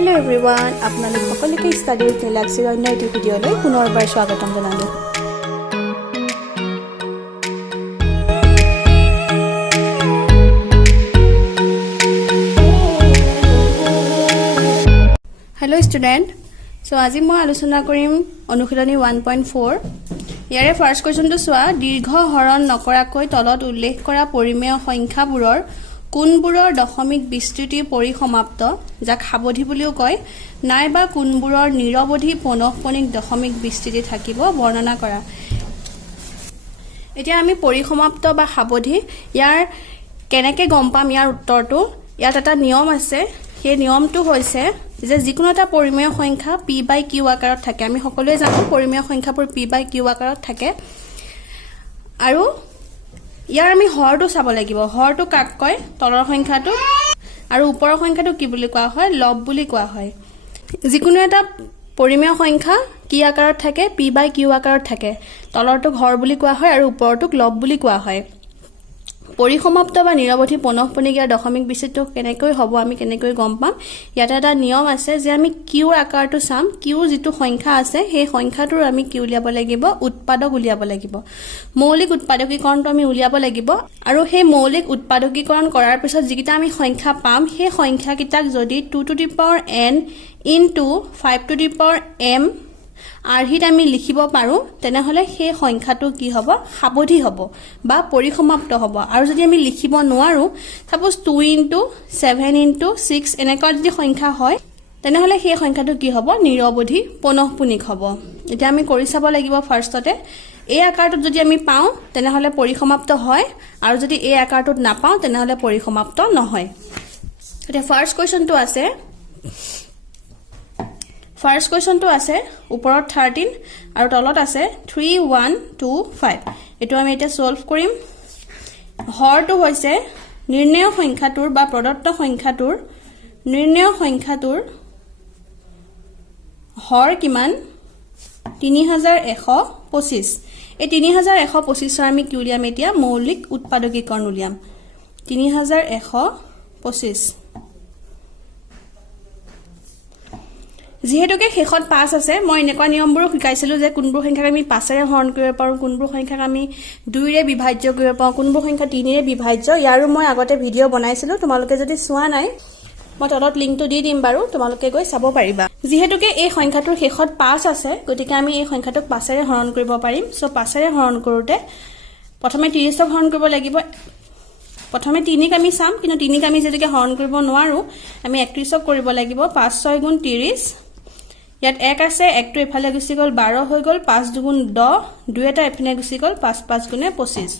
Hello everyone, আপোনালোক সকলোকে study with নীলাক্ষীৰ অন্য এটি ভিডিঅ'লৈ পুনৰবাৰ স্বাগতম জনালোঁ। Hello student, so আজি মই আলোচনা কৰিম অনুশীলনী 1.4 ইয়াৰে ফাৰ্ষ্ট কোৱেশ্চনটো চোৱা দীৰ্ঘ হৰণ নকৰাকৈ তলত উল্লেখ কৰা পৰিমেয় সংখ্যাবোৰৰ কোনবোৰৰ দশমিক বিস্তৃতি পৰিসমাপ্ত যাক সাৱধি বুলিও কয় নাইবা কোনবোৰৰ নিৰৱধি পৌনঃপুনিক দশমিক বিস্তৃতি থাকিব বৰ্ণনা কৰা। এতিয়া আমি পৰিসমাপ্ত বা সাৱধি ইয়াৰ কেনেকৈ গম পাম ইয়াৰ উত্তৰটো ইয়াত এটা নিয়ম আছে। সেই নিয়মটো হৈছে যে যিকোনো এটা পৰিমেয় সংখ্যা p/q আকাৰত থাকে। আমি সকলোৱে জানো পৰিমেয় সংখ্যাবোৰ p/q আকাৰত থাকে আৰু ইয়াৰ আমি হৰটো চাব লাগিব। হৰটো কাক কয়? তলৰ সংখ্যাটো আৰু ওপৰৰ সংখ্যাটো কি বুলি কোৱা হয়? লব বুলি কোৱা হয়। যিকোনো এটা পৰিমেয় সংখ্যা কি আকাৰত থাকে? p/q আকাৰত থাকে। তলৰটোক হৰ বুলি কোৱা হয় আৰু ওপৰটোক লব বুলি কোৱা হয়। পৰিসমাপ্ত বা নিৰৱধি পৌনঃপুনিক ইয়াৰ দশমিক বিস্তৃতি কেনেকৈ হ'ব আমি কেনেকৈ গম পাম? ইয়াত এটা নিয়ম আছে যে আমি কিউৰ আকাৰটো চাম। কিউৰ যিটো সংখ্যা আছে সেই সংখ্যাটোৰ আমি কি উলিয়াব লাগিব? উৎপাদক উলিয়াব লাগিব। মৌলিক উৎপাদকীকৰণটো আমি উলিয়াব লাগিব আৰু সেই মৌলিক উৎপাদকীকৰণ কৰাৰ পিছত যিকেইটা আমি সংখ্যা পাম সেই সংখ্যাকেইটাক যদি 2 to the power n into 5 to the power m আৰ্হিত আমি লিখিব পাৰো তেনেহলে সেই সংখ্যাটো কি হ'ব? সাৱধি হ'ব বা পৰিসমাপ্ত হ'ব। আৰু যদি আমি লিখিব নোৱাৰো সাপোজ 2 into 7 into 6 এনেকুৱা যদি সংখ্যা হয় তেনেহলে সেই সংখ্যাটো কি হ'ব? নিৰৱধি পৌনঃপুনিক হ'ব। এতিয়া আমি কৰি চাব লাগিব। ফাৰ্ষ্টতে এই আকাৰটোত যদি আমি পাওঁ তেনেহলে পৰিসমাপ্ত হয় আৰু যদি এই আকাৰটোত নাপাওঁ তেনেহলে পৰিসমাপ্ত নহয়। এতিয়া ফাৰ্ষ্ট কুৱেশ্যনটো আছে ওপৰত 13 আৰু তলত আছে 3 1 2 5। এটো আমি এটা সলভ কৰিম। হৰটো হৈছে নিৰ্ণয় সংখ্যাটোৰ বা প্ৰদত্ত সংখ্যাটোৰ হৰ কিমান? 3125। এই 3125 আমি কি উলিয়াম? এতিয়া মৌলিক উৎপাদকীকৰণ উলিয়াম। 3125 যিহেতুকে শেষত 5 আছে মই এনেকুৱা নিয়মবোৰ শিকাইছিলো যে কোনবোৰ সংখ্যাক আমি 5ৰে হৰণ কৰিব পাৰো, কোনবোৰ সংখ্যাক আমি 2ৰে বিভাজ্য কৰিব পাৰো, কোনবোৰ সংখ্যা 3ৰে বিভাজ্য। ইয়াৰো মই আগতে ভিডিঅ' বনাইছিলো। তোমালোকে যদি চোৱা নাই মই তলত লিংকটো দি দিম বাৰু, তোমালোকে গৈ চাব পাৰিবা। যিহেতুকে এই সংখ্যাটোৰ শেষত 5 আছে গতিকে আমি এই সংখ্যাটোক 5ৰে হৰণ কৰিব পাৰিম। সো 5ৰে হৰণ কৰোতে প্ৰথমে 30ক হৰণ কৰিব লাগিব। প্ৰথমে 3ক আমি চাম কিন্তু 3ক আমি যেতিয়াকে হৰণ কৰিব নোৱাৰো আমি 31ক কৰিব লাগিব। 5 6 গুণ 30। ইয়াত 1 আছে, 1টো এফালে গুচি গ'ল 12 হৈ গ'ল। 5 2 10, 2 এটা এফালে গুচি গ'ল 5 5 গুণে 25।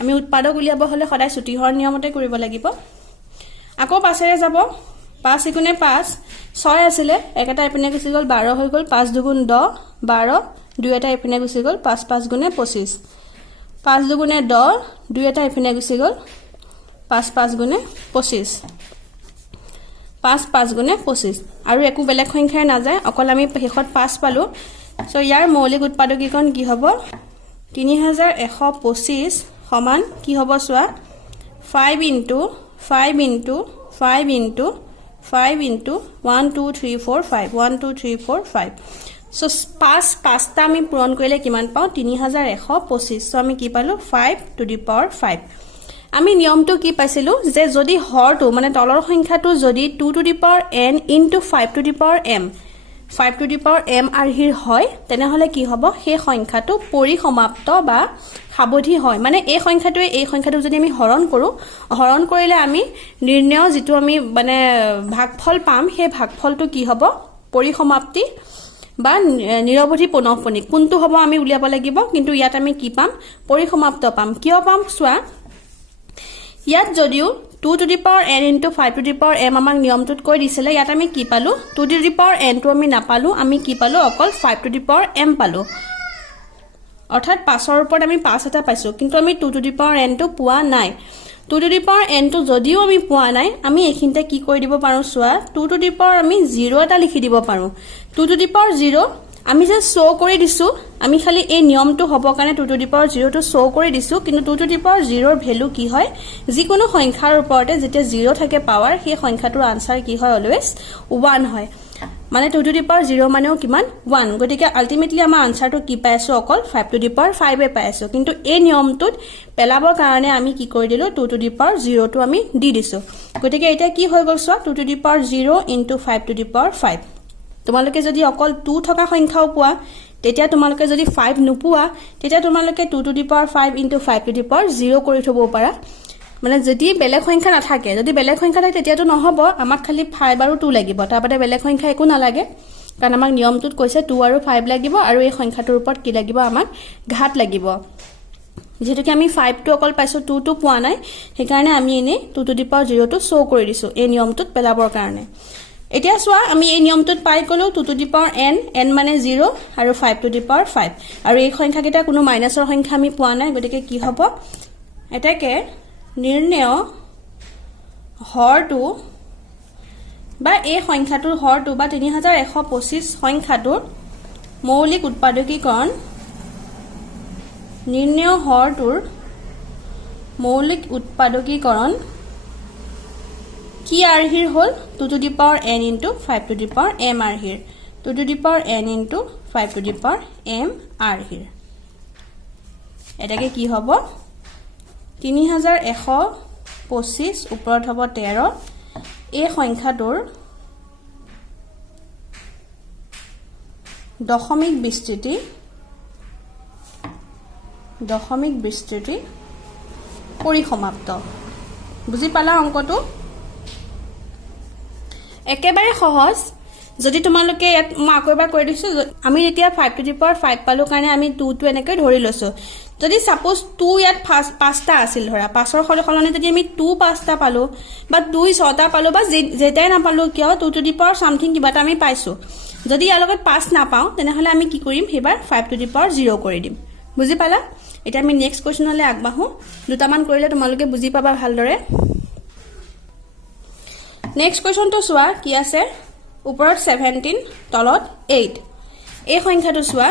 আমি উৎপাদক উলিয়াব হলে সদায় চুটি হৰ নিয়মতে কৰিব লাগিব। আকৌ 5ৰে যাব। 5 গুণে 5, 6 আছিলে 1 এটা এফালে গুচি গ'ল 12 হৈ গ'ল। 5 2 10, 12, 2 এটা এফালে গুচি গ'ল 5 5 গুণে 25। 5 2 গুণে 10, 2 এটা এফালে গুচি গ'ল 5 5 গুণে 25। 5 5 গুণে 25 আৰু একো বেলেগ সংখ্যাই নাযায়, অকল আমি শেষত 5 পালো। সো ইয়াৰ মৌলিক উৎপাদকীকৰণ কি হ'ব? 3125 সমান কি হ'ব চোৱা 5 into 5 into 5 into 5 into 1 2 3 4 5 1 2 3 4 5। So 5টা আমি পূৰণ কৰিলে কিমান পাওঁ? 3125। সো আমি কি পালো? 5 to the power 5। আমি নিয়মটো কি পাইছিলো যে যদি হৰটো মানে তলৰ সংখ্যাটো যদি 2 to the power n into 5 to the power m 5 to the power m আৰ্হিৰ হয় তেনেহলে কি হ'ব? সেই সংখ্যাটো পৰিসমাপ্ত বা সাৱধি হয়। মানে এই সংখ্যাটোৱে এই সংখ্যাটোক যদি আমি হৰণ কৰিলে আমি নিৰ্ণয় যিটো আমি মানে ভাগফল পাম সেই ভাগফলটো কি হ'ব? পৰিসমাপ্তি বা নিৰৱধি পৌনঃপুনিক কোনটো হ'ব আমি উলিয়াব লাগিব। কিন্তু ইয়াত আমি কি পাম? পৰিসমাপ্ত পাম। কিয় পাম চোৱা ইয়াত যদিও 2 to the power n into 5 to the power m আমাক নিয়মটোত কৈ দিছিলে ইয়াত আমি কি পালো? 2 to the power n টো আমি নাপালো, আমি কি পালো? অকল 5 to the power m পালো। অৰ্থাৎ 5ৰ ওপৰত আমি 5 এটা পাইছো কিন্তু আমি 2 to the power n টো পোৱা নাই। 2 to the power n টো যদিও আমি পোৱা নাই আমি এইখিনিতে কি কৰি দিব পাৰো চোৱা 2 to the power আমি 0 এটা লিখি দিব পাৰো। 2 to the power 0 আমি যে শো কৰি দিছো আমি খালি এই নিয়মটো হ'ব কাৰণে 2 টু দি পাৱাৰ 0 টো শো কৰি দিছো কিন্তু 2 টু দি পাৱাৰ 0 ৰ ভ্যালু কি হয় যিকোনো সংখ্যাৰ ওপৰতে যেতিয়া 0 থাকে পাৱাৰ সেই সংখ্যাটোৰ আনসাৰ কি হয় অলৱেজ 1 হয় মানে 2 টু দি পাৱাৰ 0 মানেও কিমান 1 গতিকে আলটিমেটলি আমাৰ আনসাৰটো কি পাইছো অকল 5 টু দি পাৱাৰ 5 এ পাইছো কিন্তু এই নিয়মটোত পেলাবৰ কাৰণে আমি কি কৰি দিলো 2 টু দি পাৱাৰ 0 টো আমি দি দিছো গতিকে এটা কি হৈ গল so 2 to the power 0 into 5 to the power 5 তোমালোকে যদি অকল 2 থকা সংখ্যাও পোৱা তেতিয়া তোমালোকে যদি 5 নোপোৱা তেতিয়া তোমালোকে 2 to the power 5 into 5 to the power 0 কৰি থব পাৰা মানে যদি বেলেগ সংখ্যা নাথাকে যদি বেলেগ সংখ্যা থাকে তেতিয়াটো নহব আমাক খালি 5 আৰু 2 লাগিব তাৰপতে বেলেগ সংখ্যা একো নালাগে কাৰণ আমাক নিয়মটোত কৈছে 2 আৰু 5 লাগিব আৰু এই সংখ্যাটোৰ ওপৰত কি লাগিব আমাক ঘাত লাগিব যেহেতু কি আমি 5 টো অকল পাইছো 2 টো পোৱা নাই সেইকাৰণে আমি এনে 2 টু দি পাৱাৰ 0 টো শো কৰি দিছো এই নিয়মটোত পেলাবৰ কাৰণে এতিয়া সোৱা আমি এই নিয়মটোত পাই গলো 2 টু দি পাৱাৰ n মানে 0 আৰু 5 টু দি পাৱাৰ 5 আৰু এই সংখ্যাকেইটা কোনো মাইনাসৰ সংখ্যা আমি পোৱা নাই গতিকে কি হ'ব এটাকে নিৰ্ণয় হৰটো বা এই সংখ্যাটোৰ হৰটো বা 3125 সংখ্যাটোৰ মৌলিক উৎপাদকীকৰণ নিৰ্ণয় হৰটোৰ মৌলিক উৎপাদকীকৰণ কি আৰহিৰ হল 2 to the power n into 5 to the power m আৰহিৰ 2 to the power n into 5 to the power m আৰহিৰ এটাকে কি হ'ব 3125 ওপৰত হ'ব 13 এই সংখ্যাটোৰ দশমিক বিস্তৃতি পৰিসমাপ্ত বুজি পালা অংকটো একেবাৰে সহজ যদি তোমালোকে ইয়াত মই আকৈবাৰ কৰি দিছো আমি যেতিয়া 5 টু দি পাৱাৰ 5 পালো কাৰণে আমি 2 টো এনেকৈ ধৰি লৈছো যদি সাপোজ 2 ইয়াত পাঁচটা আছিল ধৰা পাঁচৰ খলনে যদি আমি 2 পাঁচটা পালো বা 2 ছটা পালো বা যেটাই না পালো কিয় 2 টু দি পাৱাৰ সামথিং কিবাটা আমি পাইছো যদি ইয়াৰ লগত 5 না পাও তেনেহলে আমি কি কৰিম হেবাৰ 5 টু দি পাৱাৰ 0 কৰি দিম বুজি পালা এটা আমি নেক্সট কোৱেশ্চনলে আগবাহু দুটামান কৰিলে তোমালোকে বুজি পাবা ভালদৰে নেক্সট কোৱেশ্চনটো সোৱা কি আছে ওপৰত 17 তলত 8 এই সংখ্যাটো সোৱা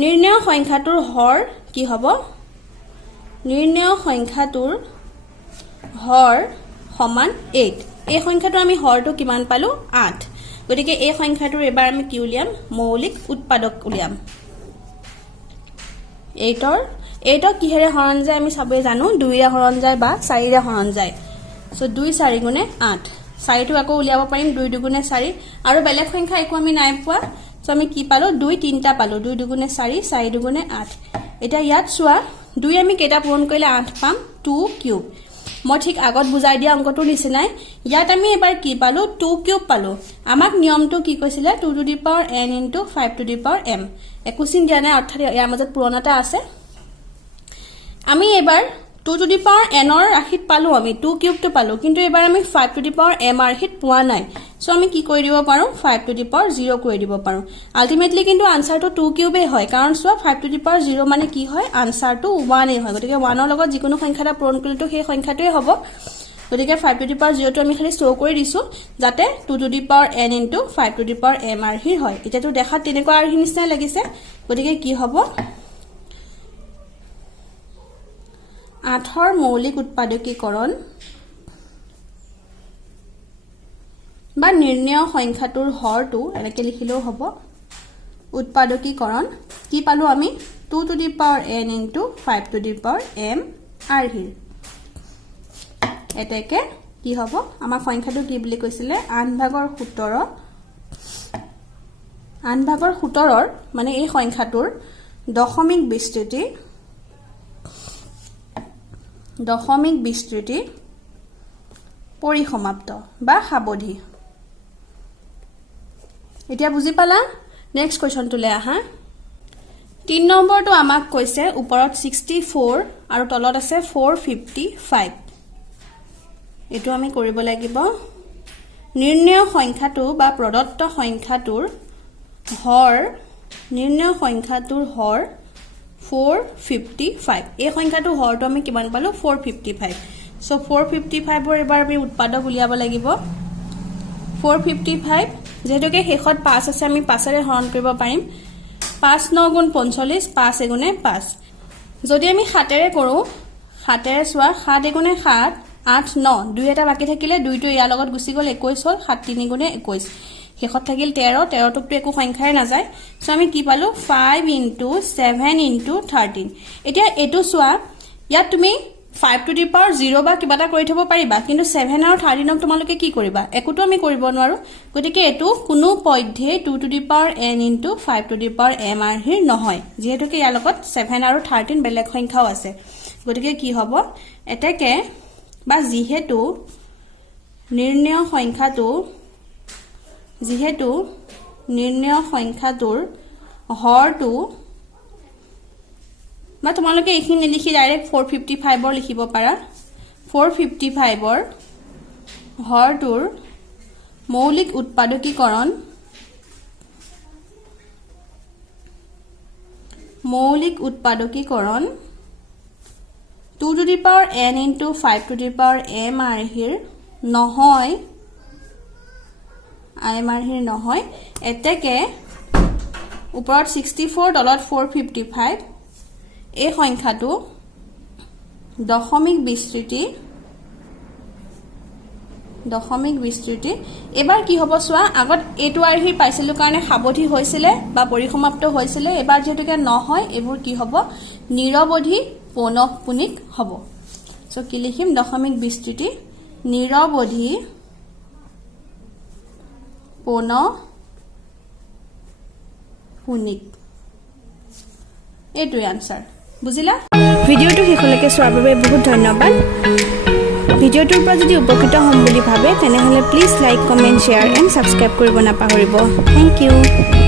নিৰ্ণয় সংখ্যাটোৰ হৰ কি হ'ব নিৰ্ণয় সংখ্যাটোৰ হৰ সমান 8 এই সংখ্যাটো আমি হৰটো কিমান পালো 8 গতিকে এই সংখ্যাটোৰ এবাৰ আমি কি উলিয়াম মৌলিক উৎপাদক উলিয়াম 8ৰ কিহেৰে হৰণ যায় আমি সবে জানো 2 ৰে হৰণ যায় বা 4 ৰে হৰণ যায় সো 2 4 গুণে 8 4 টো আকৌ উলিয়াব পাৰিম 2 দুগুণে 4 আৰু বেলেগ সংখ্যা একো আমি নাই পোৱা সো আমি কি পালো 2 তিনটা পালো 2 দুগুণে 4 4 দুগুণে 8 এটা ইয়াত সোৱা 2 আমি কেটা পূৰণ কৰিলে 8 পাম 2 কিউব মই ঠিক আগত বুজাই দিয়া অংকটো নিচিনাই ইয়াত আমি এবাৰ কি পালো 2 কিউব পালো আমাক নিয়মটো কি কৈছিলে 2 to the power n into 5 to the power m একুচিন দিয়া নাই অৰ্থাৎ ইয়াৰ মাজত পূৰণতা আছে আমি এবাৰ 2 টু দি পাৱাৰ n ৰ ৰাশিত পালো আমি 2 কিউব টো পালো কিন্তু এবাৰ আমি 5 টু দি পাৱাৰ m ৰাশিত পোৱা নাই সো আমি কি কৰি দিব পাৰো 5 টু দি পাৱাৰ 0 কৰি দিব পাৰো আলটিমেটলি কিন্তু আনসাৰটো 2 কিউবে হয় কাৰণ সো 5 টু দি পাৱাৰ 0 মানে কি হয় আনসাৰটো 1 এ হয় গতিকে 1 ৰ লগত যিকোনো সংখ্যাটা পূৰণ কৰিলেটো সেই সংখ্যাটোৱে হ'ব গতিকে 5 টু দি পাৱাৰ 0 টো আমি খালি শো কৰি দিছো যাতে 2 to the power n into 5 to the power m আৰহিৰ হয় এটাটো দেখাত তেনেকুৱা আৰহি নিচিনা লাগিছে গতিকে কি হ'ব 8ৰ মৌলিক উৎপাদকীকৰণ বা নিৰ্ণয় সংখ্যাটোৰ হৰটো এনেকৈ লিখিলেও হ'ব উৎপাদকীকৰণ কি পালো আমি 2 to the power n into 5 to the power m আৰহিৰ এটাকে কি হ'ব আমাৰ সংখ্যাটো কি বুলি কৈছিলে 8/17ৰ মানে এই সংখ্যাটোৰ দশমিক বিস্তৃতি পৰিসমাপ্ত বা সাৱধি এতিয়া বুজি পালা নেক্সট কোৱেশ্চনটোলে আহা 3 নম্বৰটো আমাক কৈছে ওপৰত 64 আৰু তলত আছে 455 এটো আমি কৰিব লাগিব নিৰ্ণয় সংখ্যাটো বা প্ৰদত্ত সংখ্যাটোৰ হৰ নিৰ্ণয় সংখ্যাটোৰ হৰ 455 এই সংখ্যাটো হৰটো আমি কিমান পালো 455 সো 455 ৰ এবাৰ আমি উৎপাদক উলিয়াব লাগিব 455 যেহেতুকে শেষত 5 আছে আমি 5ৰে হৰণ কৰিব পাৰিম 5 9 গুণ 45 5 এগুণে 5 যদি আমি 7ৰে কৰো 7ৰে সোৱা 7 এগুণে 7 8 9 দুই এটা বাকি থাকিলে দুইটো ইয়াৰ লগত গুছি গল 21 হল 7 3 গুণে 21 শেষত থাকিল 13 13 টুকটো একো সংখ্যাই না যায় সো আমি কি পালো 5 * 7 * 13 এতিয়া এটো সোৱা ইয়াত তুমি 5 to the power 0 বা কিবাটা কৰি থব পাৰিবা কিন্তু 7 আৰু 13 তোমালোকে কি কৰিবা একোটো আমি কৰিব নোৱাৰো গতিকে এটো কোনো পধ্যে 2 to the power n * 5 to the power m আৰহিৰ নহয় যেহেতুকে ইয়াৰ লগত 7 আৰু 13 বেলেগ সংখ্যাও আছে গতিকে কি হ'ব এটাকে বা যেহেতু নিৰ্ণয় সংখ্যাটোৰ হৰটো বা তোমালোকে এইখিনি লিখি ডাইৰেক্ট 455 ৰ লিখিব পাৰা 455 ৰ হৰটোৰ মৌলিক উৎপাদকীকৰণ 2 to the power n * 5 to the power m আৰহিৰ নহয় এতেকে ওপৰত 64 তলত 455 এই সংখ্যাটো দশমিক বিস্তৃতি এবাৰ কি হ'ব সোৱা আগত এটো আৰহি পাইছিলো কাৰণে সাবধি হৈছিল বা পৰিসমাপ্ত হৈছিল এবাৰ যেহেতুকে নহয় এবোৰ কি হ'ব নিৰবধি পৌনঃপুনিক হ'ব সো কি লিখিম দশমিক বিস্তৃতি নিৰবধি পৌনঃপুনিক এটো আনসাৰ বুজিলা ভিডিওটো শেষলৈকে চোৱাৰ বাবে বহুত ধন্যবাদ ভিডিওটোৰ পৰা যদি উপকৃত হ'ম বুলি ভাবে তেনেহলে please like comment share and subscribe কৰিব নাপাহৰিব থ্যাংক ইউ